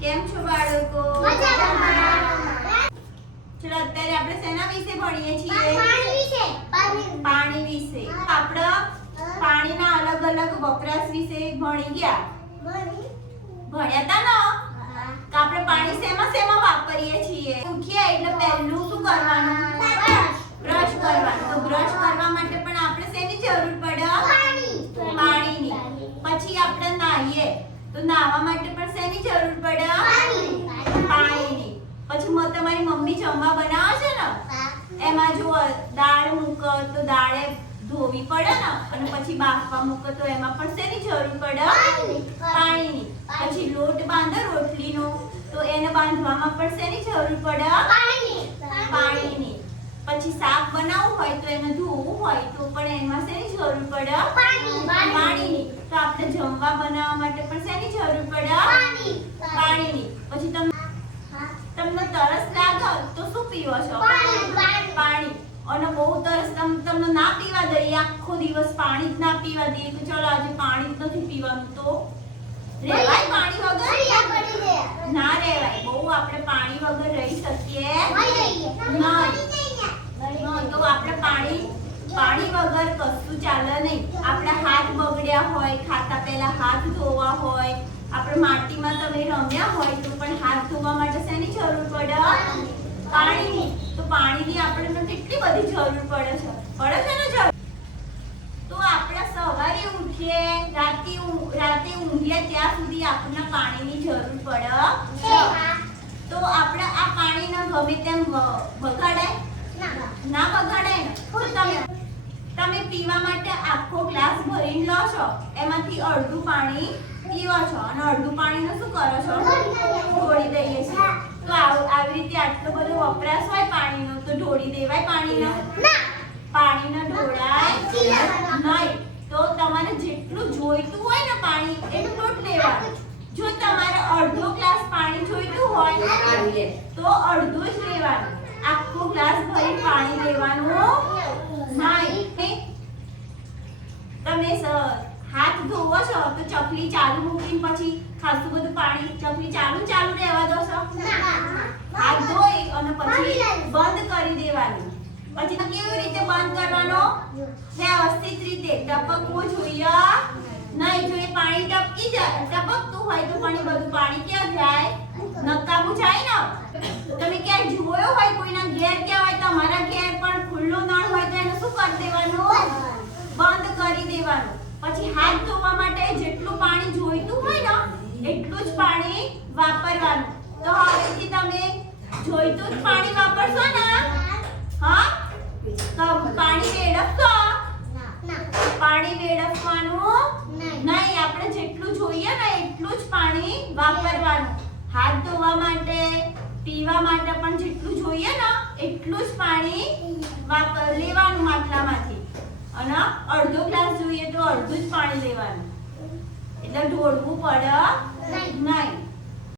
કેમ છો બાળકો ચલો, અત્યારે આપણે સેના વિશે ભણીએ છીએ પાણી વિશે. પાણી. પાણી વિશે આપણે પાણીના અલગ અલગ વપરાશ વિશે ભણી ગયા ભણ્યા તા ને. કે આપણે પાણી શેમાં શેમાં વાપરીએ છીએ ઉઠીએ એટલે પહેલું શું કરવાનું બ્રશ. કરવાનું તો બ્રશ કરવા માટે પણ આપણે શેની જરૂર પડે પાણી. પાણીની પછી આપણે નાહીએ તો નાવા માટે પણ શેની જરૂર પડે? પાણીની. પછી તમારી મમ્મી જમવા બનાવે છે ને? એમાં જો દાળ મૂકો તો દાળે ધોવી પડે ને? અને પછી બાફવા મૂકો તો એમાં પણ શેની જરૂર પડે? પાણીની પછી લોટ બાંધો રોટલીનો. તો એને બાંધવામાં પણ શેની જરૂર પડે? પાણીની. પછી શાક બનાવવું હોય તો એને ધોવું હોય તો પણ જરૂર પડે. પાણી. પાણીની. તો આપણે જમવા બનાવવા માટે પણ શેની જરૂર પડે? પાણી. પાણીની. પછી તમને તમને તરસ લાગે તો શું પીવો છો? પાણી, અને બહુ તરસ તમને ના પીવા દઈએ આખો દિવસ પાણી જ ના પીવા દઈએ કે ચલો આજે પાણી જ નથી પીવાનું તો? રહેવાય પાણી વગર. ના રહેવાય બહુ આપણે પાણી વગર રહી શકીએ મરી જઈએ. નહીં. ન, તો આપણે પાણી પાણી વગર કશું ચાલે નહીં. આપણા હાથ બગડ્યા હોય ખાતા પહેલા હાથ ધોવા હોય આપણે માટીમાં તમે રમ્યા હોય તો પણ હાથ ધોવા માટે શેની જરૂર પડે? પાણીની. તો પાણીની આપણને કેટલી બધી જરૂર પડે છે. પડે છે ને જરૂર? તો આપણે સવારે ઉઠીએ રાતે રાતે ઊંઘીએ ત્યાં સુધી આપણને પાણીની જરૂર પડે. છે. તો આપણે આ પાણીને ગમે તેમ બગાડાય ના. બગાડાય ને? તમે તમે પીવા માટે આખો ગ્લાસ ભરીને લો છો. એમાંથી અડધું પાણી પીવો છો. અને અડધું પાણીનું શું કરો છો? ઢોળી દઈએ છીએ. તો આવી રીતે આટલો બધો વપરાશ હોય પાણીનો તો ઢોળી દેવાય પાણીનો? પાણીનો ઢોળાય નહીં. તો તમારે જેટલું જોઈતું હોય ને પાણી એટલું જ લેવાનું. જો તમારે અડધો ગ્લાસ પાણી જોઈતું હોય તો અડધું જ લેવાનું. આખો ગ્લાસ ભરી પાણી લેવાનું નહીં તમે હાથ ધોવો છો, તો ચકલી ચાલુ મૂકીને પછી ખાસું બધું પાણી, ચકલી ચાલુ ચાલુ રહેવા દો છો હાથ ધોઈ અને પછી બંધ કરી દેવાનું. પછી કેવી રીતે બંધ કરવાનો? વ્યવસ્થિત રીતે. ટપકવું જોઈએ. નહીં જો એ પાણી ટપકી જાય. ટપકતું હોય તો પણ બધું પાણી ક્યાં જાય? નકામું જાય ને. તમે ક્યાંય જોયો હોય કોઈના ઘેર ક્યાં હોય, તમારા ઘેર પણ ખુલ્લો નળ હોય તો એને શું કરી દેવાનું બંધ કરી દેવાનું પછી હાથ ધોવા માટે જેટલું પાણી જોઈતું હોય ને, એટલું જ પાણી વાપરવાનું. તો હવેથી તમે જોઈતું જ પાણી વાપરશો ને? હા? તો પાણી વેડફશો? પાણી વેડફવાનું નહીં, આપણે જેટલું જોઈએ ને એટલું જ પાણી વાપરવાનું. હાથ ધોવા માટે, પીવા માટે પણ જેટલું જોઈએ ને, એટલું જ પાણી લેવાનું માટલામાંથી. અને અડધો ગ્લાસ જોઈએ તો અડધું જ પાણી લેવાનું. એટલે ઢોળવું પડે નહીં.